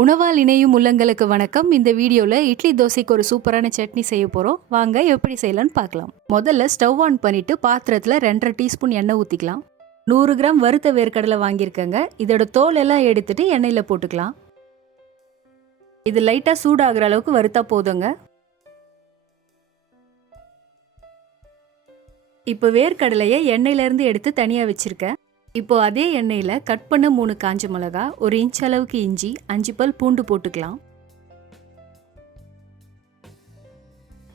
உணவால் இணையும் உள்ளங்களுக்கு வணக்கம். இந்த வீடியோவில் இட்லி தோசைக்கு ஒரு சூப்பரான சட்னி செய்ய போகிறோம். வாங்க எப்படி செய்யலான்னு பார்க்கலாம். முதல்ல ஸ்டவ் ஆன் பண்ணிவிட்டு பாத்திரத்தில் 2.5 டீஸ்பூன் எண்ணெய் ஊற்றிக்கலாம். 100 கிராம் வறுத்த வேர்க்கடலை வாங்கியிருக்கேங்க. இதோட தோல் எல்லாம் எடுத்துட்டு எண்ணெயில் போட்டுக்கலாம். இது லைட்டாக சூடாகிற அளவுக்கு வறுத்தா போதுங்க. இப்போ வேர்க்கடலையை எண்ணெயிலேருந்து எடுத்து தனியாக வச்சுருக்கேன். இப்போ அதே எண்ணெயில் கட் பண்ண 3 காஞ்ச மிளகா, 1 இன்ச் அளவுக்கு இஞ்சி, 5 பல் பூண்டு போட்டுக்கலாம்.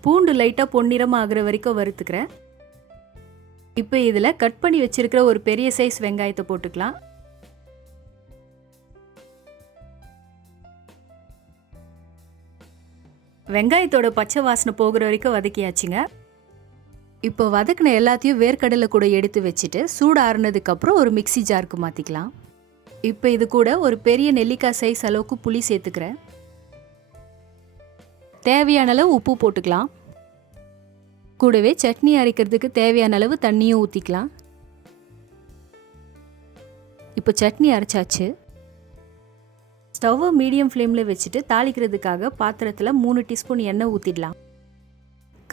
பூண்டு லைட்டாக பொன்னிறம் ஆகிற வரைக்கும் வறுத்துக்கிறேன். இப்போ இதில் கட் பண்ணி வச்சிருக்கிற ஒரு பெரிய சைஸ் வெங்காயத்தை போட்டுக்கலாம். வெங்காயத்தோட பச்சை வாசனை போகிற வரைக்கும் வதக்கியாச்சுங்க. இப்போ வதக்கின எல்லாத்தையும் வேர்க்கடலை கூட எடுத்து வச்சுட்டு சூடு ஆறுனதுக்கப்புறம் ஒரு மிக்சி ஜாருக்கு மாற்றிக்கலாம். இப்போ இது கூட ஒரு பெரிய நெல்லிக்காய் சைஸ் அளவுக்கு புளி சேர்த்துக்கிறேன். தேவையான அளவு உப்பு போட்டுக்கலாம். கூடவே சட்னி அரைக்கிறதுக்கு தேவையான அளவு தண்ணியும் ஊற்றிக்கலாம். இப்போ சட்னி அரைச்சாச்சு. ஸ்டவ்வை மீடியம் ஃப்ளேமில் வச்சுட்டு தாளிக்கிறதுக்காக பாத்திரத்தில் 3 டீஸ்பூன் எண்ணெய் ஊற்றிடலாம்.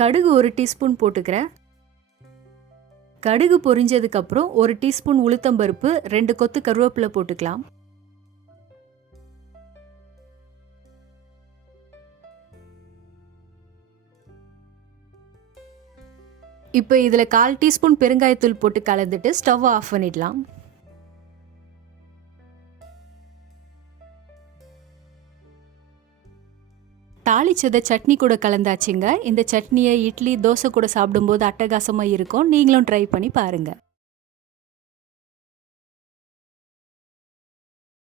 கடுகு 1 டீஸ்பூன் போட்டுக்கிறேன். கடுகு பொரிஞ்சதுக்கப்புறம் 1 டீஸ்பூன் உளுத்தம்பருப்பு, 2 கொத்து கருவேப்பிலை போட்டுக்கலாம். இப்போ இதில் 1/4 டீஸ்பூன் பெருங்காயத்தூள் போட்டு கலந்துட்டு ஸ்டவ் ஆஃப் பண்ணிடலாம். தாளிச்சதை சட்னி கூட கலந்தாச்சுங்க. இந்த சட்னியை இட்லி தோசை கூட சாப்பிடும்போது அட்டகாசமாக இருக்கும். நீங்களும் ட்ரை பண்ணி பாருங்கள்.